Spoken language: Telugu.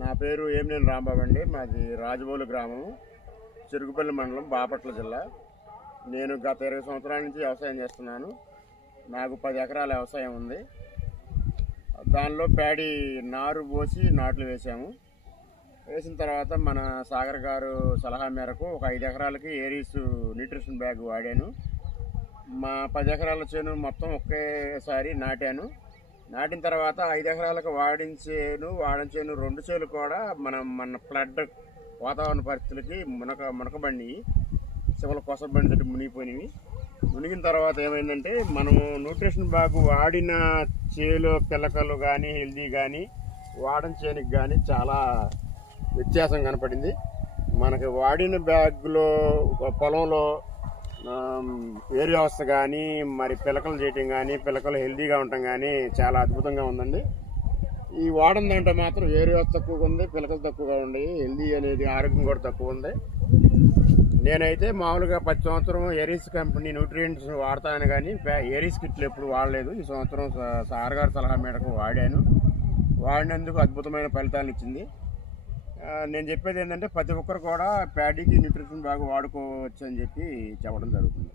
నా పేరు ఏమినేని రాంబాబు అండి. మాది రాజబోలు గ్రామం, చిరుగుపల్లి మండలం, బాపట్ల జిల్లా. నేను గత 20 సంవత్సరాల నుంచి వ్యవసాయం చేస్తున్నాను. నాకు 10 ఎకరాల వ్యవసాయం ఉంది. దానిలో ప్యాడీ నారు పోసి నాట్లు వేసాము. వేసిన తర్వాత మన సాగర్ గారు సలహా మేరకు ఒక 5 ఎకరాలకి ఏరీస్ న్యూట్రిషన్ బ్యాగ్ వాడాను. మా 10 ఎకరాల చేను మొత్తం ఒకేసారి నాటాను. నాటిన తర్వాత 5 ఎకరాలకు వాడించేను 2 చేలు కూడా మన ఫ్లడ్ వాతావరణ పరిస్థితులకి మునకబండి శివల కొసబండి తోటి మునిగిపోయినవి. మునిగిన తర్వాత ఏమైందంటే, మనం న్యూట్రిషన్ బ్యాగ్ వాడిన చేలో పిలకలు కానీ హెల్దీ కానీ వాడని చేనుకి కానీ చాలా వ్యత్యాసం కనపడింది. మనకి వాడిన బ్యాగ్లో పొలంలో వేరు వ్యవస్థ కానీ మరి పిలకలు చేయటం కానీ పిలకలు హెల్దీగా ఉండటం కానీ చాలా అద్భుతంగా ఉందండి. ఈ వాడని దాంట్లో మాత్రం వేరు వ్యవస్థ తక్కువగా ఉంది, పిలకలు తక్కువగా ఉన్నాయి, హెల్దీ అనేది ఆరోగ్యం కూడా తక్కువ ఉంది. నేనైతే మామూలుగా 10 సంవత్సరం ఏరీస్ కంపెనీ న్యూట్రియంట్స్ వాడతాను, కానీ ఏరీస్ కిట్లు ఎప్పుడు వాడలేదు. ఈ సంవత్సరం సార్ గారి సలహా మేరకు వాడినందుకు అద్భుతమైన ఫలితాలు ఇచ్చింది. నేను చెప్పేది ఏంటంటే, ప్రతి ఒక్కరు కూడా ప్యాడీకి న్యూట్రిషన్ బాగా వాడుకోవచ్చు అని చెప్పి చెప్పడం జరుగుతుంది.